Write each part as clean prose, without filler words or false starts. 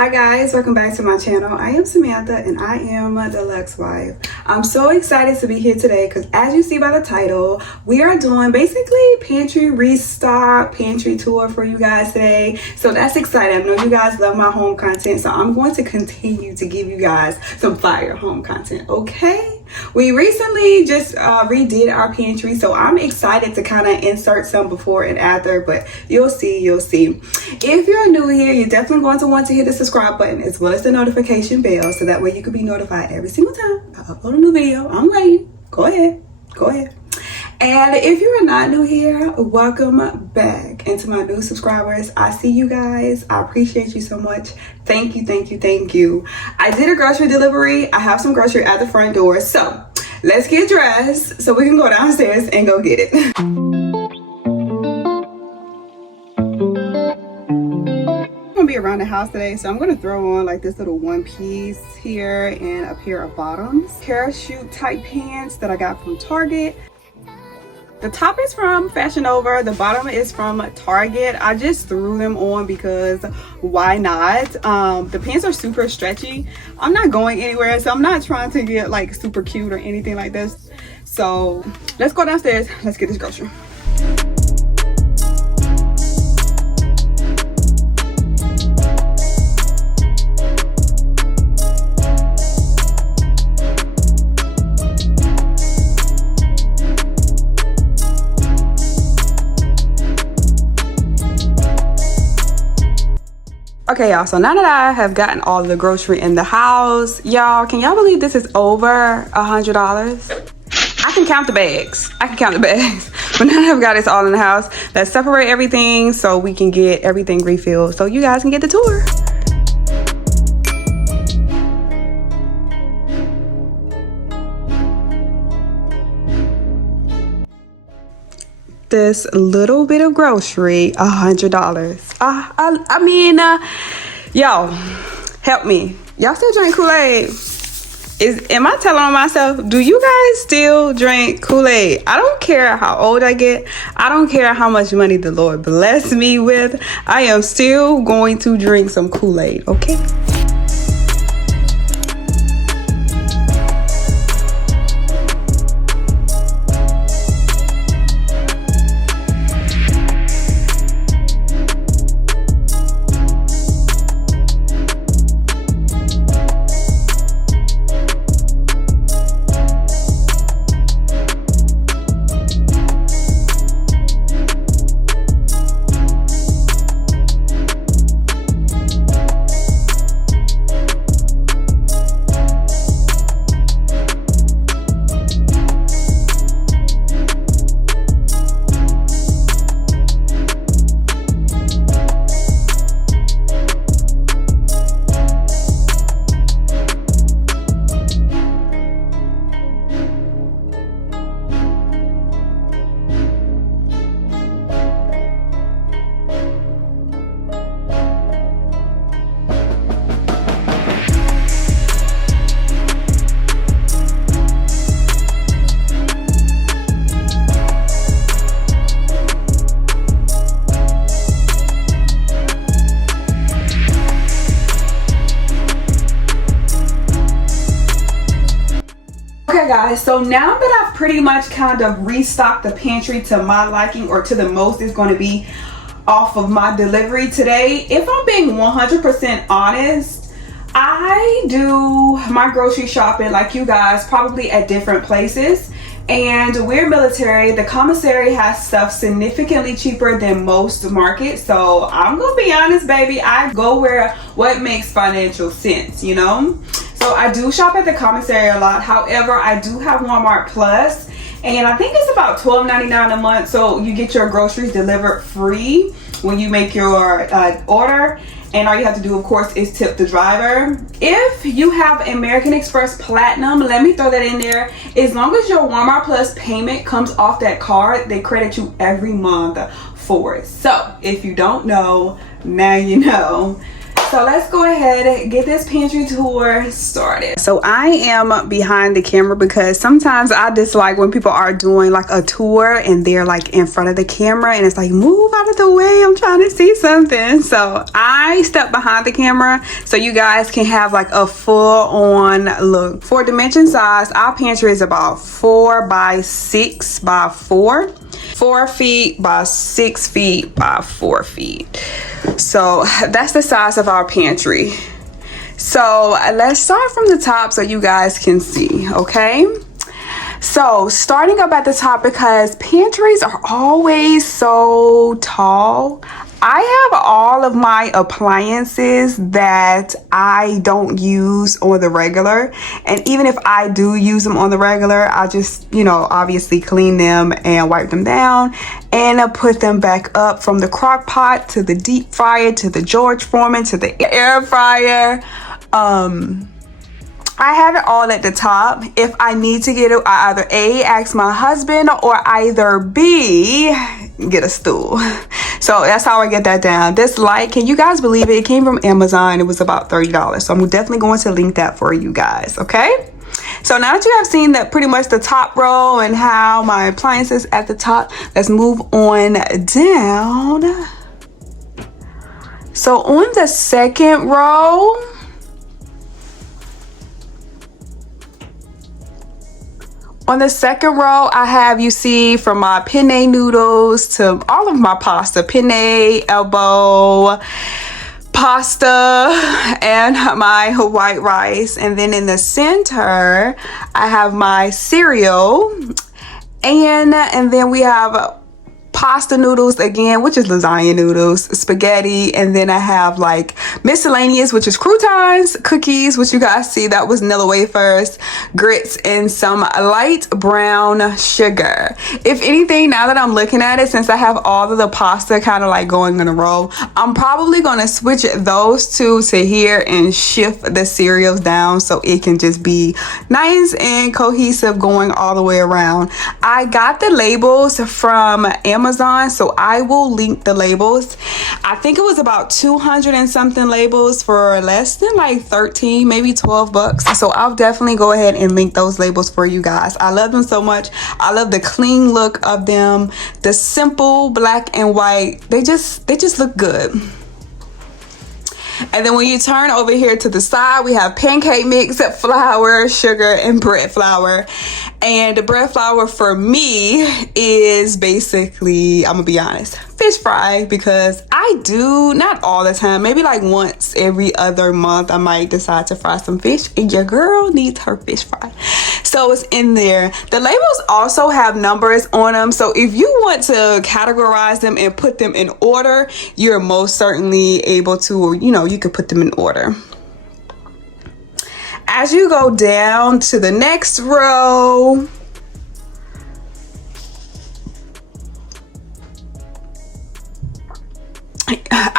Hi guys, welcome back to my channel. I am Samantha and I am the Luxe Wife. I'm so excited to be here today because as you see by the title, we are doing basically pantry restock, pantry tour for you guys today. So that's exciting. I know you guys love my home content, so I'm going to continue to give you guys some fire home content, okay? We recently just redid our pantry, so I'm excited to kind of insert some before and after, but you'll see. If you're new here, you're definitely going to want to hit the subscribe button as well as the notification bell, so that way you can be notified every single time I upload a new video. I'm waiting. Go ahead. And if you are not new here, welcome back. And to my new subscribers, I see you guys. I appreciate you so much. Thank you. I did a grocery delivery. I have some grocery at the front door. So let's get dressed so we can go downstairs and go get it. I'm gonna be around the house today, so I'm gonna throw on like this little one piece here and a pair of bottoms. Parachute type pants that I got from Target. The top is from Fashion Over, the bottom is from Target. I just threw them on because why not? The pants are super stretchy. I'm not going anywhere, so I'm not trying to get like super cute or anything like this. So let's go downstairs, let's get this grocery. Okay, y'all, so now that I have gotten all the grocery in the house, y'all, can y'all believe this is over $100? I can count the bags. But now that I've got this all in the house, let's separate everything so we can get everything refilled so you guys can get the tour. This little bit of grocery, $100. I mean, y'all, help me. Y'all still drink Kool-Aid? Am I telling on myself? Do you guys still drink Kool-Aid? I don't care how old I get. I don't care how much money the Lord bless me with. I am still going to drink some Kool-Aid, okay? Guys, so now that I've pretty much kind of restocked the pantry to my liking, or to the most it's going to be off of my delivery today, if I'm being 100% honest, I do my grocery shopping like you guys probably at different places. And we're military. The commissary has stuff significantly cheaper than most markets. So I'm gonna be honest, baby, I go where what makes financial sense, you know? So I do shop at the commissary a lot. However, I do have Walmart Plus, and I think it's about $12.99 a month. So you get your groceries delivered free when you make your order. And all you have to do, of course, is tip the driver. If you have American Express Platinum, let me throw that in there. As long as your Walmart Plus payment comes off that card, they credit you every month for it. So if you don't know, now you know. So let's go ahead and get this pantry tour started. So I am behind the camera because sometimes I dislike when people are doing like a tour and they're like in front of the camera and it's like, move out of the way, I'm trying to see something. So I step behind the camera so you guys can have like a full on look. For dimension size, our pantry is about 4 by 6 by 4. 4 feet by 6 feet by 4 feet. So that's the size of our pantry. So let's start from the top so you guys can see, okay? So starting up at the top, because pantries are always so tall, I have all of my appliances that I don't use on the regular, and even if I do use them on the regular, I just, you know, obviously clean them and wipe them down and put them back up, from the crock pot to the deep fryer to the George Foreman to the air fryer. I have it all at the top. If I need to get it, I either A, ask my husband, or either B, get a stool. So that's how I get that down. This light, can you guys believe it? It came from Amazon. It was about $30. So I'm definitely going to link that for you guys, okay? So now that you have seen that pretty much the top row and how my appliances at the top, let's move on down. So on the second row, I have, you see, from my penne noodles to all of my pasta, penne, elbow, pasta, and my white rice. And then in the center, I have my cereal. And then we have pasta noodles again, which is lasagna noodles, spaghetti, and then I have like miscellaneous, which is croutons, cookies, which you guys see, that was Nilla wafers, grits, and some light brown sugar. If anything, now that I'm looking at it, since I have all of the pasta kind of like going in a row, I'm probably going to switch those two to here and shift the cereals down so it can just be nice and cohesive going all the way around. I got the labels from Amazon, so I will link the labels. I think it was about 200 and something labels for less than like 13, maybe 12 bucks. So I'll definitely go ahead and link those labels for you guys. I love them so much. I love the clean look of them, the simple black and white. They just look good. And then when you turn over here to the side, we have pancake mix, flour, sugar, and bread flour. And the bread flour for me is basically, I'm gonna be honest, fish fry, because I do, not all the time, maybe like once every other month, I might decide to fry some fish, and your girl needs her fish fry. So it's in there. The labels also have numbers on them, so if you want to categorize them and put them in order, you're most certainly able to, you know, you could put them in order. As you go down to the next row,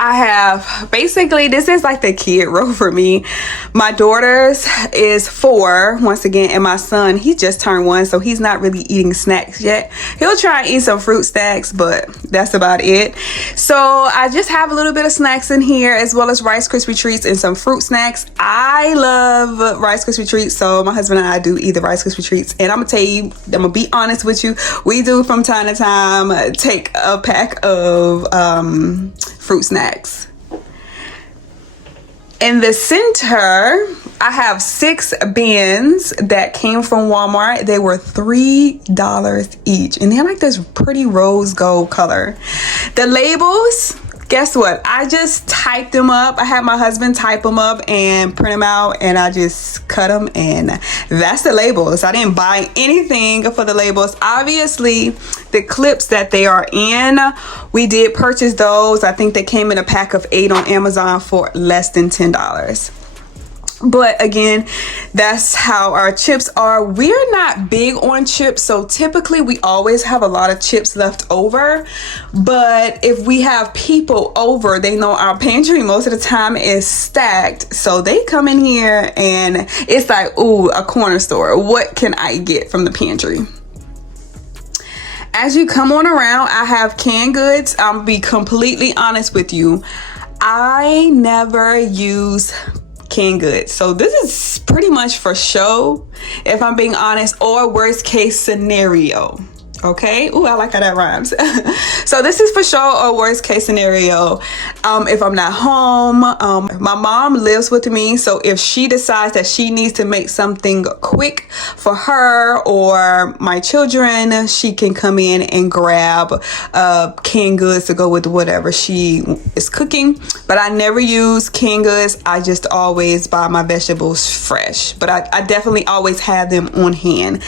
I have, basically, this is like the kid row for me. My daughter's is 4, once again, and my son, he just turned 1, so he's not really eating snacks yet. He'll try and eat some fruit snacks, but that's about it. So I just have a little bit of snacks in here, as well as Rice Krispie treats and some fruit snacks. I love Rice Krispie treats, so my husband and I do eat the Rice Krispie treats. And I'm gonna tell you, I'm gonna be honest with you, we do from time to time take a pack of fruit snacks. In the center, I have 6 bins that came from Walmart. They were $3 each, and they're like this pretty rose gold color. The labels, guess what? I just typed them up. I had my husband type them up and print them out, and I just cut them, and that's the labels. I didn't buy anything for the labels. Obviously, the clips that they are in, we did purchase those. I think they came in a pack of 8 on Amazon for less than $10. But again, that's how our chips are. We're not big on chips, so typically we always have a lot of chips left over. But if we have people over, they know our pantry most of the time is stacked, so they come in here and it's like, ooh, a corner store. What can I get from the pantry? As you come on around, I have canned goods. I'm gonna be completely honest with you. I never use canned goods, so this is pretty much for show, if I'm being honest, or worst case scenario. Okay. Ooh, I like how that rhymes. So this is for sure or worst case scenario. If I'm not home, my mom lives with me. So if she decides that she needs to make something quick for her or my children, she can come in and grab canned goods to go with whatever she is cooking. But I never use canned goods. I just always buy my vegetables fresh. But I definitely always have them on hand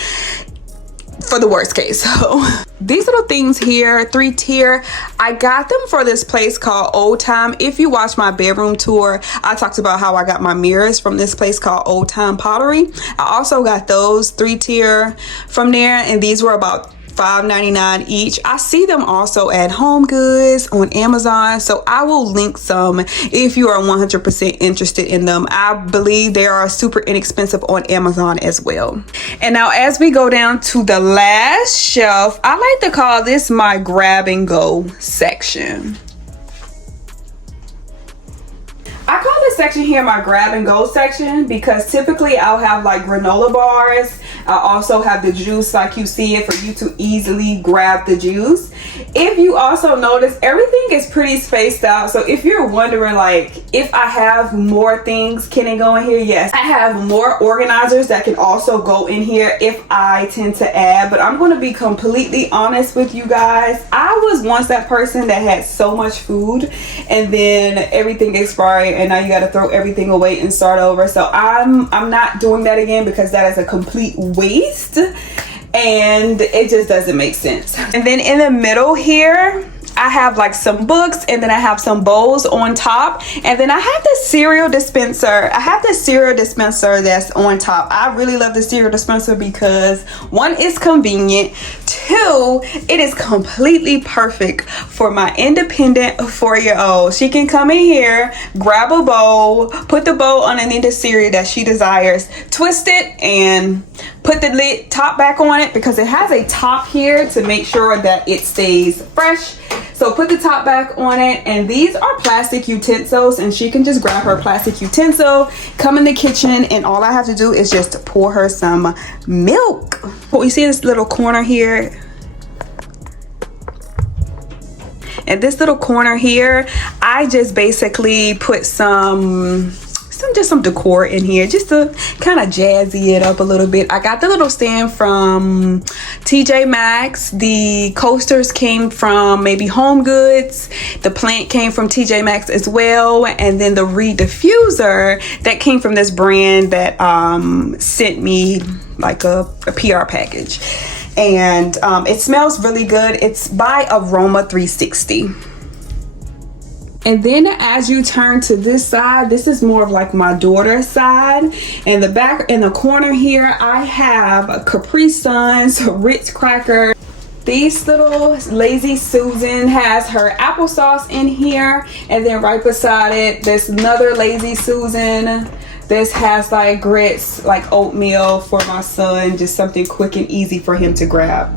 for the worst case. So these little things here, 3-tier, I got them for this place called Old Time. If you watch my bedroom tour, I talked about how I got my mirrors from this place called Old Time Pottery. I also got those 3-tier from there, and these were about $5.99 each. I see them also at Home Goods, on Amazon, so I will link some if you are 100% interested in them. I believe they are super inexpensive on Amazon as well. And now as we go down to the last shelf, I like to call this my grab and go section. I call this section here my grab and go section because typically I'll have like granola bars. I also have the juice like you see it for you to easily grab the juice. If you also notice, everything is pretty spaced out. So if you're wondering like if I have more things, can it go in here? Yes, I have more organizers that can also go in here if I tend to add. But I'm going to be completely honest with you guys. I was once that person that had so much food and then everything expired and now you got to throw everything away and start over. So I'm not doing that again because that is a complete waste and it just doesn't make sense. And then in the middle here, I have like some books, and then I have some bowls on top, and then I have the cereal dispenser. I have the cereal dispenser that's on top. I really love the cereal dispenser because one, it's convenient. Two, it is completely perfect for my independent 4-year-old. She can come in here, grab a bowl, put the bowl underneath the cereal that she desires, twist it, and put the lid top back on it because it has a top here to make sure that it stays fresh. So put the top back on it, and these are plastic utensils, and she can just grab her plastic utensil, come in the kitchen, and all I have to do is just pour her some milk. Well, you see this little corner here? And this little corner here, I just basically put some decor in here just to kind of jazzy it up a little bit. I got the little stand from TJ Maxx. The coasters came from maybe Home Goods. The plant came from TJ Maxx as well. And then the Reed diffuser that came from this brand that sent me like a PR package. And it smells really good. It's by Aroma 360. And then as you turn to this side, this is more of like my daughter's side. And the back in the corner here, I have a Capri Suns, Ritz cracker. These little Lazy Susan has her applesauce in here. And then right beside it, there's another Lazy Susan. This has like grits, like oatmeal for my son, just something quick and easy for him to grab.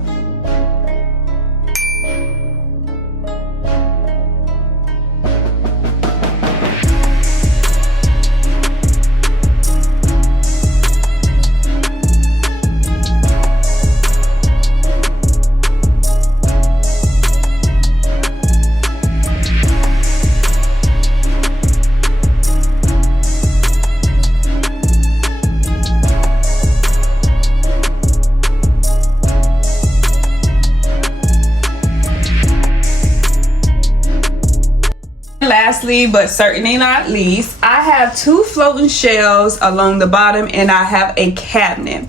Lastly, but certainly not least, I have 2 floating shelves along the bottom, and I have a cabinet.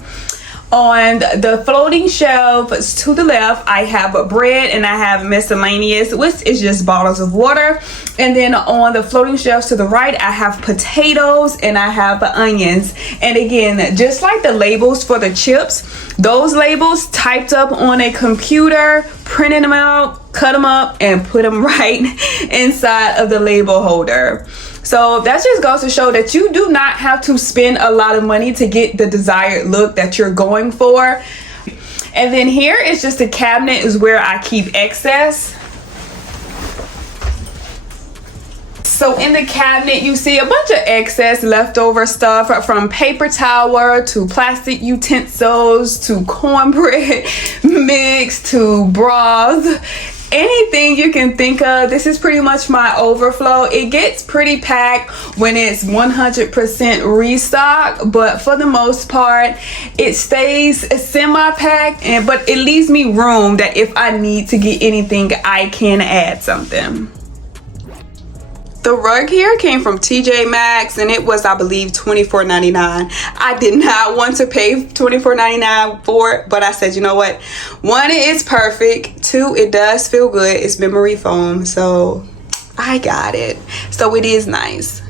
On the floating shelf to the left, I have bread and I have miscellaneous, which is just bottles of water. And then on the floating shelves to the right, I have potatoes and I have onions. And again, just like the labels for the chips, those labels typed up on a computer, printed them out, cut them up, and put them right inside of the label holder. So that just goes to show that you do not have to spend a lot of money to get the desired look that you're going for. And then here is just a cabinet is where I keep excess. So in the cabinet, you see a bunch of excess leftover stuff, from paper towel to plastic utensils to cornbread mix to broth. Anything you can think of. This is pretty much my overflow. It gets pretty packed when it's 100% restock, but for the most part it stays semi-packed, but it leaves me room that if I need to get anything, I can add something. The rug here came from TJ Maxx and it was, I believe, $24.99. I did not want to pay $24.99 for it, but I said, you know what? One, it's perfect. Two, it does feel good. It's memory foam, so I got it. So it is nice.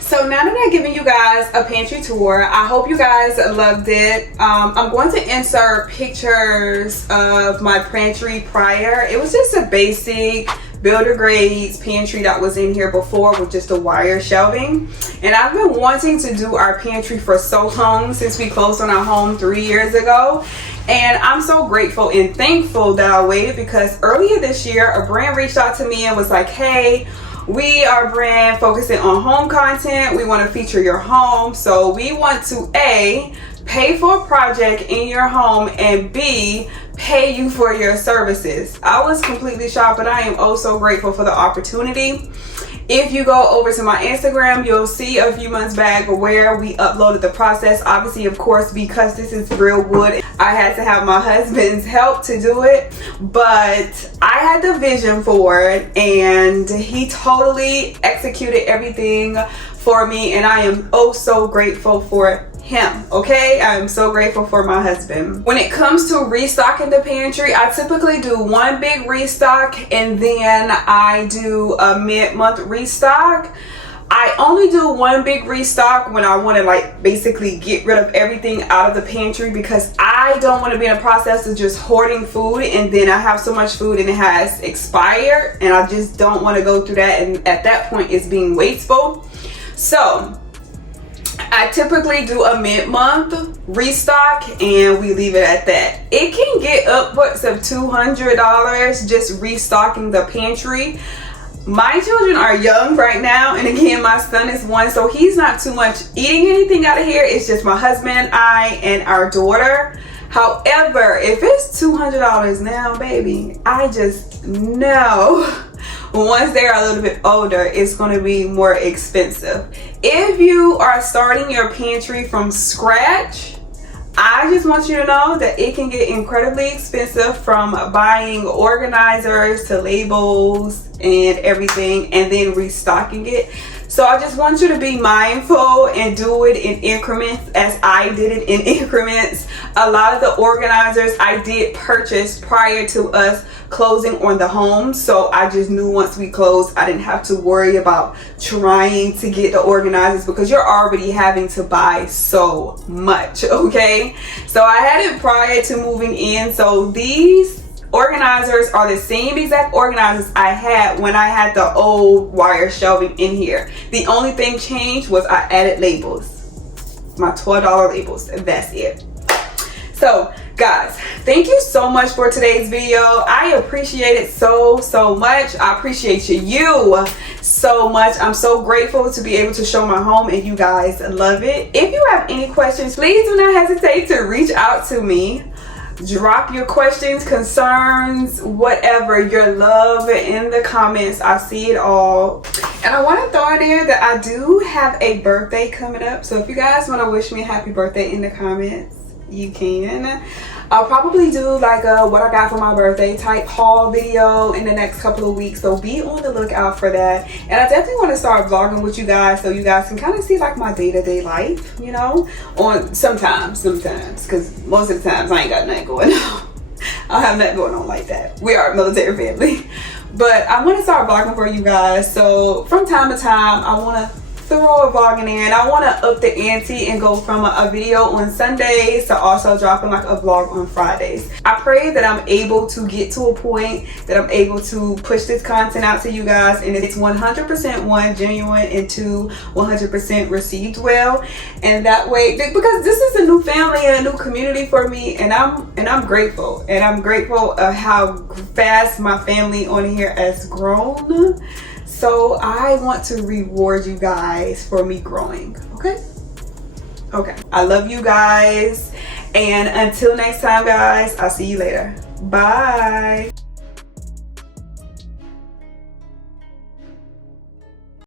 So now that I've given you guys a pantry tour, I hope you guys loved it. I'm going to insert pictures of my pantry prior. It was just a basic builder grades pantry that was in here before with just a wire shelving, and I've been wanting to do our pantry for so long, since we closed on our home 3 years ago. And I'm so grateful and thankful that I waited, because earlier this year a brand reached out to me and was like, hey, we are a brand focusing on home content. We want to feature your home, so we want to A, pay for a project in your home, and B, pay you for your services. I was completely shocked, but I am oh so grateful for the opportunity. If you go over to my Instagram, you'll see a few months back where we uploaded the process. Obviously, of course, because this is real wood, I had to have my husband's help to do it, but I had the vision for it and he totally executed everything for me, and I am oh so grateful for him. Okay, I'm so grateful for my husband. When it comes to restocking the pantry, I typically do one big restock and then I do a mid-month restock. I only do one big restock when I want to like basically get rid of everything out of the pantry, because I don't want to be in a process of just hoarding food and then I have so much food and it has expired, and I just don't want to go through that, and at that point it's being wasteful. So I typically do a mid-month restock and we leave it at that. It can get upwards of $200 just restocking the pantry. My children are young right now, and again, my son is 1, so he's not too much eating anything out of here. It's just my husband, I, and our daughter. However, if it's $200 now, baby, I just know once they're a little bit older, it's going to be more expensive. If you are starting your pantry from scratch, I just want you to know that it can get incredibly expensive, from buying organizers to labels and everything and then restocking it. So I just want you to be mindful and do it in increments, as I did it in increments. A lot of the organizers I did purchase prior to us closing on the home, so I just knew once we closed I didn't have to worry about trying to get the organizers, because you're already having to buy so much. Okay, so I had it prior to moving in, so these organizers are the same exact organizers I had when I had the old wire shelving in here. The only thing changed was I added labels, my $12 labels, and that's it. So guys, thank you so much for today's video. I appreciate it so much. I appreciate you so much. I'm so grateful to be able to show my home and you guys love it. If you have any questions, please do not hesitate to reach out to me. Drop your questions, concerns, whatever, your love in the comments. I see it all. And I want to throw in there that I do have a birthday coming up, so if you guys want to wish me a happy birthday in the comments, you can. I'll probably do like a what I got for my birthday type haul video in the next couple of weeks, so be on the lookout for that. And I definitely want to start vlogging with you guys, so you guys can kind of see like my day-to-day life, you know, on sometimes, because most of the times I ain't got nothing going on. I have nothing going on like that. We are a military family. But I want to start vlogging for you guys, so from time to time I want to throw a vlog in there, and I want to up the ante and go from a video on Sundays to also dropping like a vlog on Fridays. I pray that I'm able to get to a point that I'm able to push this content out to you guys, and it's 100% one, genuine, and 2, 100% received well. And that way, because this is a new family and a new community for me, and I'm grateful, of how fast my family on here has grown. So I want to reward you guys for me growing. Okay, I love you guys, and until next time guys, I'll see you later. Bye.